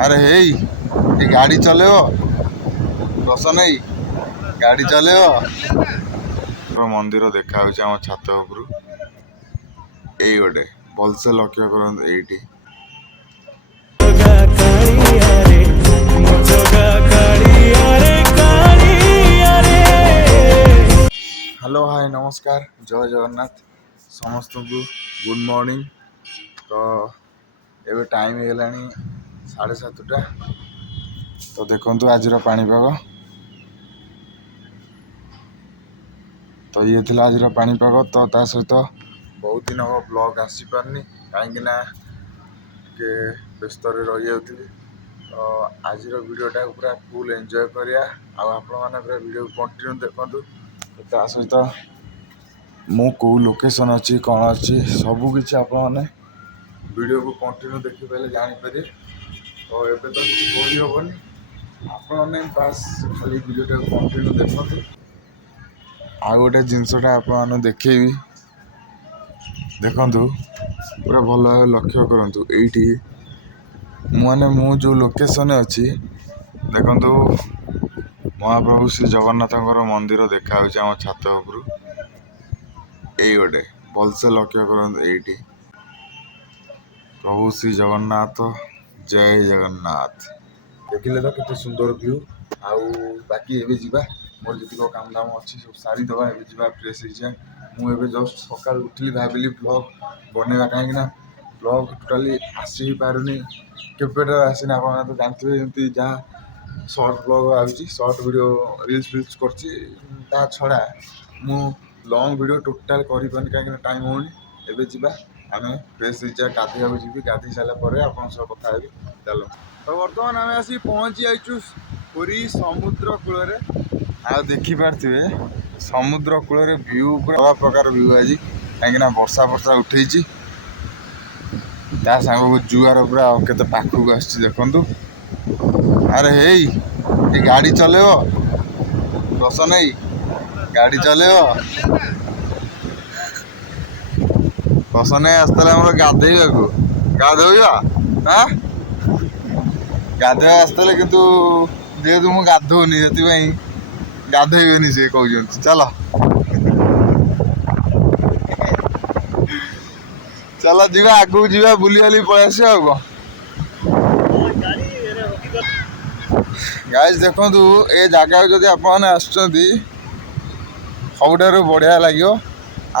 अरे हे ये गाड़ी चलेव बस नहीं गाड़ी चलेव मंदिर देखा आम छात उपरू एई गोटे भलसे लक्ष्य करते ये हेलो हाय नमस्कार जय जगन्नाथ समस्त को गुड मॉर्निंग। तो एबे टाइम होगलानी 7:30 तो देखो आज पाणीपाग तो ये थी आज पाणीपाग तो ता सहित बहुत दिन हम ब्लॉग आसी पारनी कहीं के व्यस्त रही जाऊँगी। तो आज वीडियोटा पूरा फुल एंजॉय करिया आपण मैंने पूरा वीडियो कंटिन्यू देखु। ता सहित मु कौ लोकेशन अच्छी कौन अच्छी सबकि आपण वीडियो को कंटिन्यू देखिपारे जानीपर। तो ये तो किसी हेनी आपने बास खाली वीडियोटा कंटिन्यू देखते। आ गोटे जिनसटा आपने देखेबी देखु पूरा भल भाव लक्ष्य करूँ ये मु जो लोकेशन अच्छी देखु महाप्रभु श्री जगन्नाथ मंदिर देखा आम छात उपरू यही गोटे भलसे लक्ष्य करते ये प्रभु श्री जगन्नाथ जय जगन्नाथ देखिले तो कितने सुंदर व्यू आउ बाकी एवं जावा मोर जी काम दाम अच्छी सब सारी दबा ए फ्रेश हो मुझे जस्ट सका उठिली भाविली ब्लॉग बनवा कहीं ब्लॉग टोटाली आसी ही पारुनी केपेटा आसीना आप तो जानते जमी जहाँ सर्ट ब्लॉग आउची सर्ट वीडियो रील्स फिल्स कर छड़ा मु लॉन्ग वीडियो टोटाल करें कहीं टाइम होनी एवं जावा आम फ्रेश हो गाधोक जी गाधे सारापर आप कथा चलो। तो बर्तमान आम आसी पहुँची जाइचु पुरी समुद्र कूल आ देखिपे समुद्र कूल व्यू पूरा प्रकार व्यू आज कहीं वर्षा वर्षा उठे सांग को जुआर पूरा केते पाखक आस देखु। अरे हे ये गाड़ी चलेव बस नहीं गाड़ी चलेव बस नहीं आसला गाधेबा को गाधोबा हाँ गाधोबा आसते कि जेहेतु मुझे गाधोनी से गाधेबे से कहते चल चल जीवा आगू जीवा बुली बाली पलैस गाइस देखु ए जगह जदि आपने आसुँच सबुठार बढ़िया लगे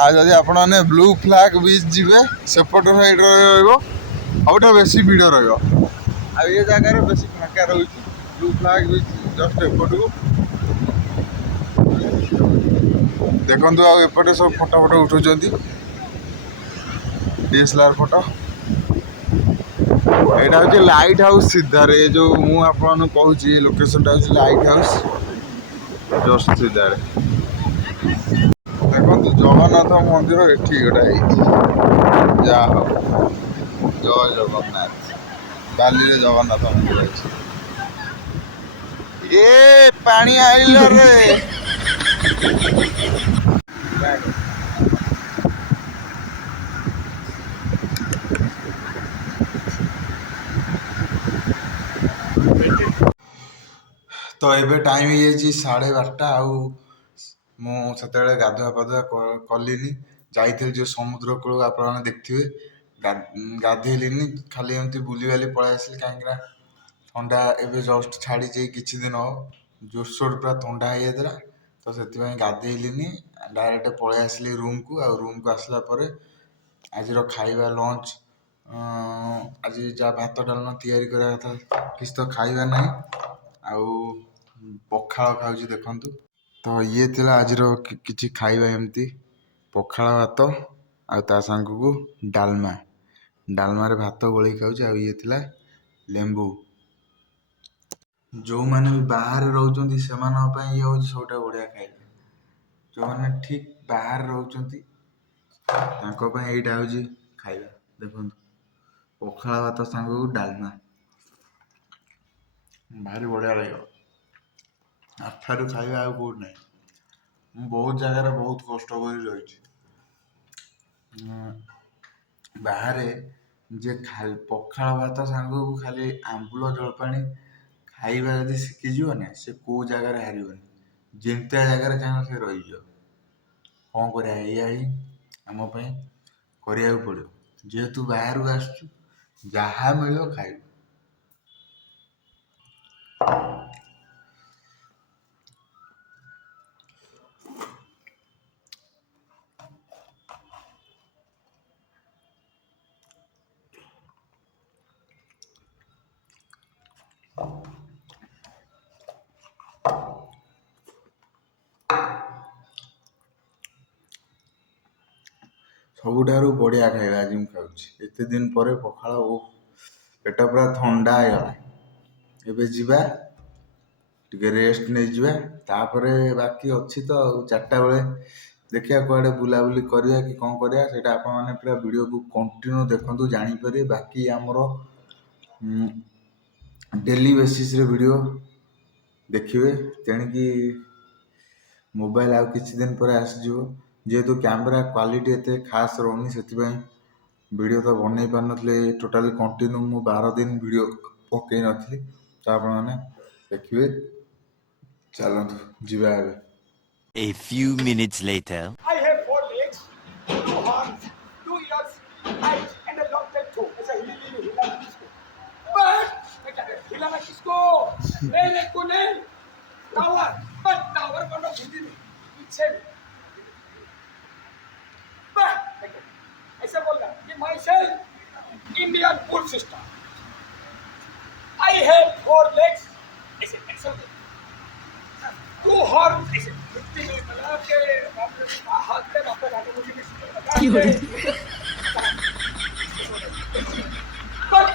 आदि आपने ब्लू फ्लैग बीच जी सेपट साइड सबुठ बेसी भिड़ रे जगार बेसी फाँका रही ब्लू फ्लैग बीच जस्ट एपट को देखु आउटे सब फोटो फोटो उठाऊँ DSLR फोटो यहाँ हूँ लाइट हाउस सीधार जो मुझे कहूँ लोकेशन टा हूँ लाइट हाउस जस्ट सीधार देखो जगन्नाथ मंदिर एठी गोटे जा जय जगन्नाथ बाली जगन्नाथ मंदिर ए पानी आइल रे तो ये टाइम हो 12:30 आउ मुझे गाधुआ पाधुआ कलिनी जाइए जो समुद्र कूल आप देखिए गाधेली खाली एमती बुली बाली पलि आसली कहीं ठंडा एवं जस्ट छाड़ी किसी दिन हो जोरसोर पूरा ठंडा हो जाता तो से गाधेली डायरेक्ट पलि आसली रूम को आसला आज खाइबा लंच आज जहाँ भात डालना तैयारी करा था किसी तो खाइबा ना आउ पखाल खाऊँ देखु। तो ये थिला आज किछि खाइबा एमती पखाल भात आ सांग को डालमा डालमा रे भात गोले खाऊँ आ ये थिला लेंबू जो मैंने भी बाहर रोचंती से ये हूँ सबटा बढ़िया खाइबा जो मैंने ठीक बाहर रोचंती यहाँ हूँ खाइबा देखो पखाल भात सांग को डालमा भारी बढ़िया लगे आठारू खाइबा आ कौट ना ମୁଁ ବହୁତ ଜାଗାରେ ବହୁତ କଷ୍ଟ କରି ରହିଛି। ବାହାରେ ଯେ ଖାଲି ପଖାଳ ଭାତ ସାଙ୍ଗକୁ ଖାଲି ଆମ୍ବୁଲ ଜଳପାଣି ଖାଇବା ଯଦି ଶିଖିଯିବ ନା ସେ କୋଉ ଜାଗାରେ ହାରିବନି। ଯେମିତିଆ ଜାଗାରେ ଚାହିଁବ ସେ ରହିଯିବ। କଣ କରିବା, ଏଇଆ ହିଁ ଆମ ପାଇଁ କରିବାକୁ ପଡ଼ିବ। ଯେହେତୁ ବାହାରକୁ ଆସୁଛୁ, ଯାହା ମିଳିବ ଖାଇବୁ। ସବୁଠାରୁ ବଢ଼ିଆ ଖାଇବା ଆଜି ମୁଁ ଖାଉଛି। ଏତେ ଦିନ ପରେ ପଖାଳ, ଓ ପେଟ ପୁରା ଥଣ୍ଡା ହେଇଗଲା। ଏବେ ଯିବା ଟିକେ ରେଷ୍ଟ ନେଇଯିବା, ତାପରେ ବାକି ଅଛି ତ ଆଉ। ଚାରିଟା ବେଳେ ଦେଖିବା କୁଆଡ଼େ ବୁଲାବୁଲି କରିବା କି କଣ କରିବା, ସେଇଟା ଆପଣମାନେ ପୁରା ଭିଡ଼ିଓକୁ କଣ୍ଟିନ୍ୟୁ ଦେଖନ୍ତୁ, ଜାଣିପାରିବେ। ବାକି ଆମର ଡେଲି ବେସିସ୍ରେ ଭିଡ଼ିଓ ଦେଖିବେ, ତେଣିକି ମୋବାଇଲ ଆଉ କିଛି ଦିନ ପରେ ଆସିଯିବ। ଯେହେତୁ କ୍ୟାମେରା କ୍ୱାଲିଟି ଏତେ ଖାସ୍ ରହୁନି, ସେଥିପାଇଁ ଭିଡ଼ିଓ ତ ବନେଇ ପାରୁନଥିଲି। ଟୋଟାଲି କଣ୍ଟିନ୍ୟୁ ମୁଁ 12 ଦିନ ଭିଡ଼ିଓ ପକେଇ ନଥିଲି, ତ ଆପଣମାନେ ଦେଖିବେ। ଚାଲନ୍ତୁ ଯିବା ଏବେ। A few minutes later. I have four legs, two arms, 2 ears, eyes, and a long tail too. ऐसा हिला किसको? बस हिला मैं किसको? मेरे को नहीं. टावर, बस टावर को ना हिंदी में पीछे. बस ऐसा बोलना कि myself Indian pool system. I have four legs. ऐसे ऐसा two horns. ऐसे मिट्टी में मिला के हाथ में वापस आके मुझे किसी को लगा के बस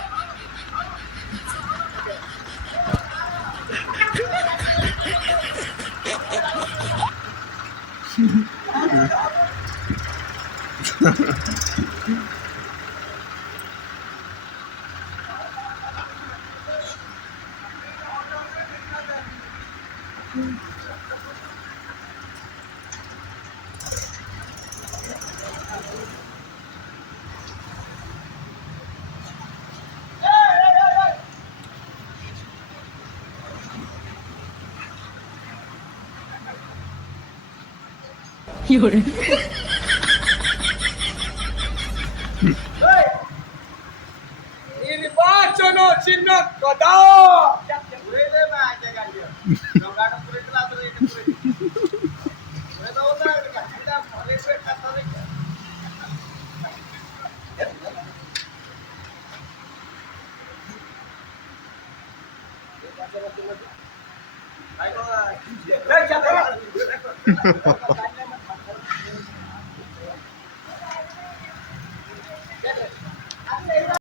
निर्वाचन चिन्ह गदा